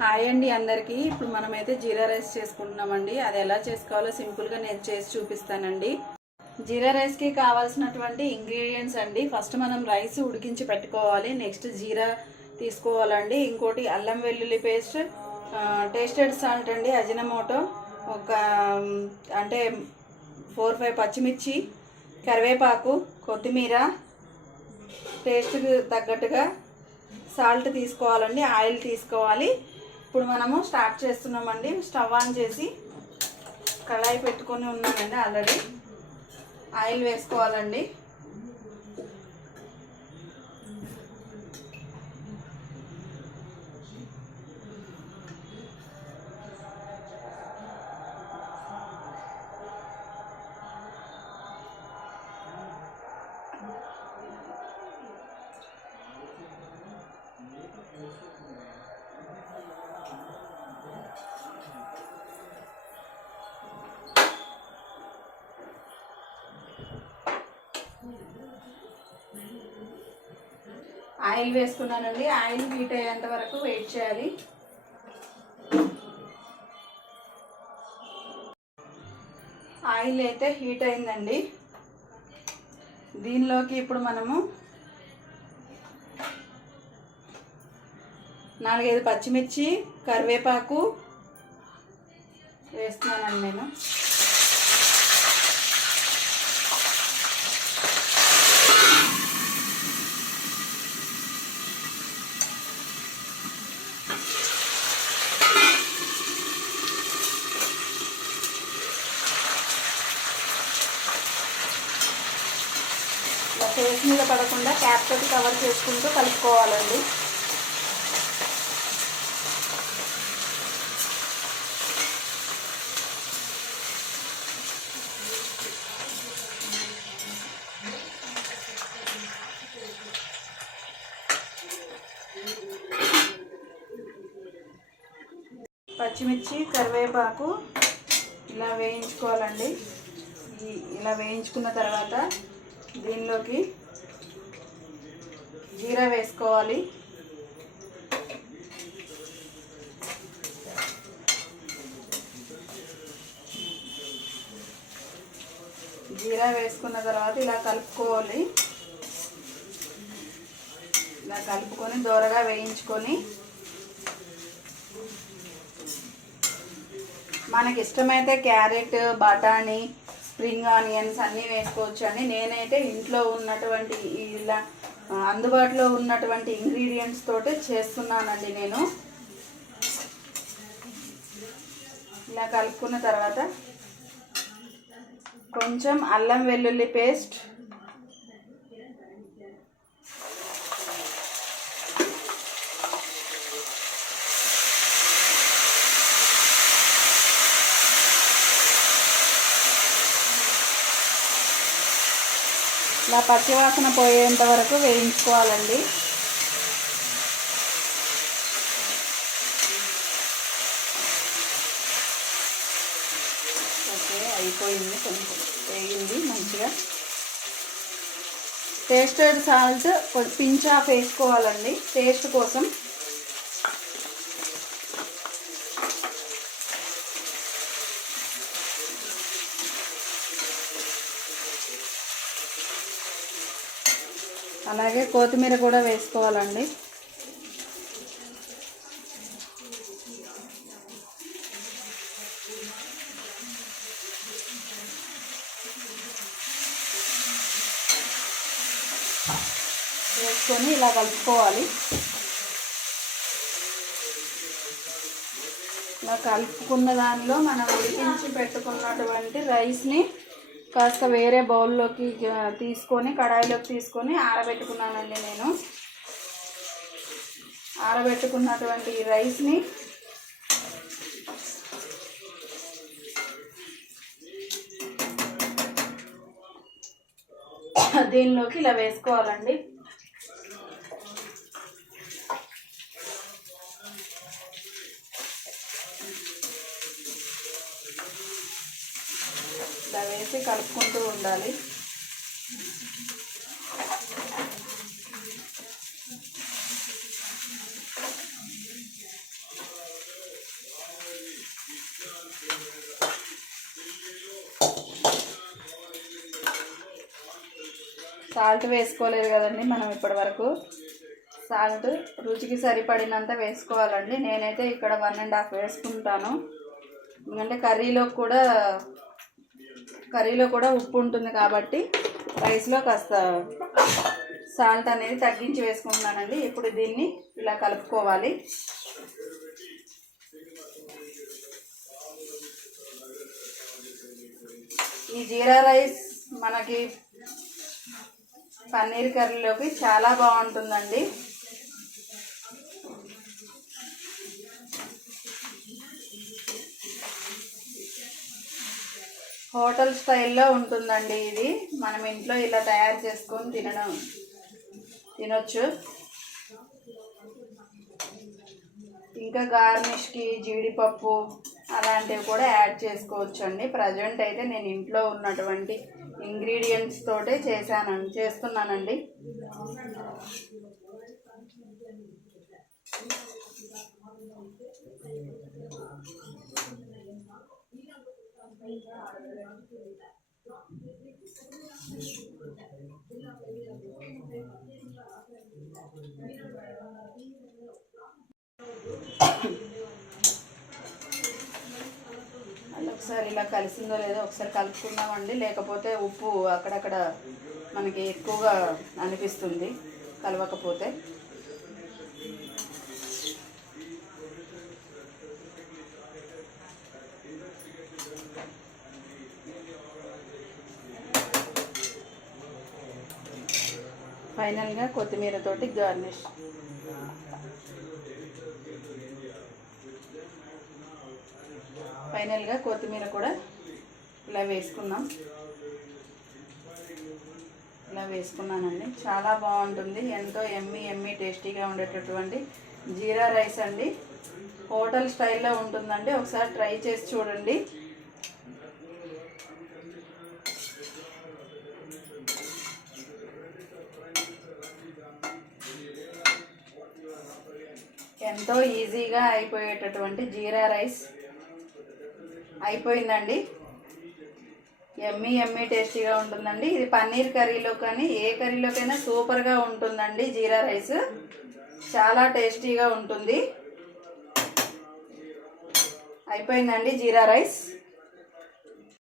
Hi అండి అందరికీ. ఇప్పుడు మనమైతే జీరా రైస్ చేసుకుంటున్నామండి. అది ఎలా చేసుకోవాలో సింపుల్గా నేను చేసి చూపిస్తానండి. జీరా రైస్కి కావాల్సినటువంటి ఇంగ్రీడియంట్స్ అండి. ఫస్ట్ మనం రైస్ ఉడికించి పెట్టుకోవాలి. నెక్స్ట్ జీరా తీసుకోవాలండి. ఇంకోటి అల్లం వెల్లుల్లి పేస్ట్, టేస్టెడ్ సాల్ట్ అండి, అజినమోటో, ఒక అంటే 4-5 పచ్చిమిర్చి, కరివేపాకు, కొత్తిమీర, టేస్ట్కి తగ్గట్టుగా సాల్ట్ తీసుకోవాలండి. ఆయిల్ తీసుకోవాలి. ఇప్పుడు మనము స్టార్ట్ చేస్తున్నామండి. స్టవ్ ఆన్ చేసి కళాయి పెట్టుకొని ఉన్నానండి. ఆల్రెడీ ఆయిల్ వేసుకోవాలండి. ఆయిల్ వేసుకున్నానండి. ఆయిల్ హీట్ అయ్యేంత వరకు వెయిట్ చేయాలి. ఆయిల్ అయితే హీట్ అయిందండి. దీనిలోకి ఇప్పుడు మనము 4-5 పచ్చిమిర్చి, కరివేపాకు వేస్తున్నానండి నేను. ఫేస్ మీద పడకుండా క్యాప్ తోటి కవర్ చేసుకుంటూ కలుపుకోవాలండి. పచ్చిమిర్చి, కరివేపాకు ఇలా వేయించుకోవాలండి. ఇలా వేయించుకున్న తర్వాత దీనిలోకి జీరా వేసుకోవాలి. జీరా వేసుకున్న తర్వాత ఇలా కలుపుకోవాలి. ఇలా కలుపుకొని దోరగా వేయించుకొని మనకి ఇష్టమైతే క్యారెట్, బఠానీ, స్ప్రింగ్ ఆనియన్స్ అన్నీ వేసుకోవచ్చు అండి. నేనైతే ఇంట్లో ఉన్నటువంటి ఇలా అందుబాటులో ఉన్నటువంటి ఇంగ్రీడియంట్స్ తోటి చేస్తున్నానండి నేను. ఇలా కలుపుకున్న తర్వాత కొంచెం అల్లం వెల్లుల్లి పేస్ట్, ఇలా పచ్చివాసన పోయేంత వరకు వేయించుకోవాలండి. ఓకే, అయిపోయింది. కొంచెం వేగింది మంచిగా. టేస్టెడ్ సాల్ట్ పించ్ ఆఫ్ వేసుకోవాలండి టేస్ట్ కోసం. అలాగే కొత్తిమీర కూడా వేసుకోవాలండి. వేసుకొని ఇలా కలుపుకోవాలి. ఇలా కలుపుకున్న దానిలో మనం ఉడికించి పెట్టుకున్నటువంటి రైస్ని కాస్త వేరే బౌల్లోకి తీసుకొని కడాయిలోకి తీసుకొని ఆరబెట్టుకున్నానండి నేను. ఆరబెట్టుకున్నటువంటి రైస్ని దీనిలోకి ఇలా వేసుకోవాలండి. ఇలా వేసి కలుపుకుంటూ ఉండాలి. సాల్ట్ వేసుకోలేదు కదండి మనం ఇప్పటి వరకు. సాల్ట్ రుచికి సరిపడినంత వేసుకోవాలండి. నేనైతే ఇక్కడ 1.5 వేసుకుంటాను. ఎందుకంటే కర్రీలో కూడా ఉప్పు ఉంటుంది కాబట్టి రైస్లో కాస్త సాల్ట్ అనేది తగ్గించి వేసుకుంటున్నానండి. ఇప్పుడు దీన్ని ఇలా కలుపుకోవాలి. ఈ జీరా రైస్ మనకి పన్నీర్ కర్రీలోకి చాలా బాగుంటుందండి. హోటల్ స్టైల్లో ఉంటుందండి ఇది. మనం ఇంట్లో ఇలా తయారు చేసుకొని తినొచ్చు. ఇంకా గార్నిష్కి జీడిపప్పు అలాంటివి కూడా యాడ్ చేసుకోవచ్చు అండి. ప్రజెంట్ అయితే నేను ఇంట్లో ఉన్నటువంటి ఇంగ్రీడియంట్స్ తోటే చేస్తున్నానండి. ఒకసారి ఇలా కలిసిందో లేదో ఒకసారి కలుపుకుందామండి. లేకపోతే ఉప్పు అక్కడక్కడ మనకి ఎక్కువగా అనిపిస్తుంది కలవకపోతే. ఫైనల్గా కొత్తిమీరతోటి గార్నిష్. ఫైనల్గా కొత్తిమీర కూడా ఇలా వేసుకున్నానండి. చాలా బాగుంటుంది. ఎంతో ఎమ్మీ టేస్టీగా ఉండేటటువంటి జీరా రైస్ అండి. హోటల్ స్టైల్లో ఉంటుందండి. ఒకసారి ట్రై చేసి చూడండి. ఎంతో ఈజీగా అయిపోయేటటువంటి జీరా రైస్ అయిపోయిందండి. ఎమ్మీ టేస్టీగా ఉంటుందండి. ఇది పన్నీర్ కర్రీలో కానీ ఏ కర్రీలోకైనా సూపర్గా ఉంటుందండి. జీరా రైస్ చాలా టేస్టీగా ఉంటుంది. అయిపోయిందండి జీరా రైస్.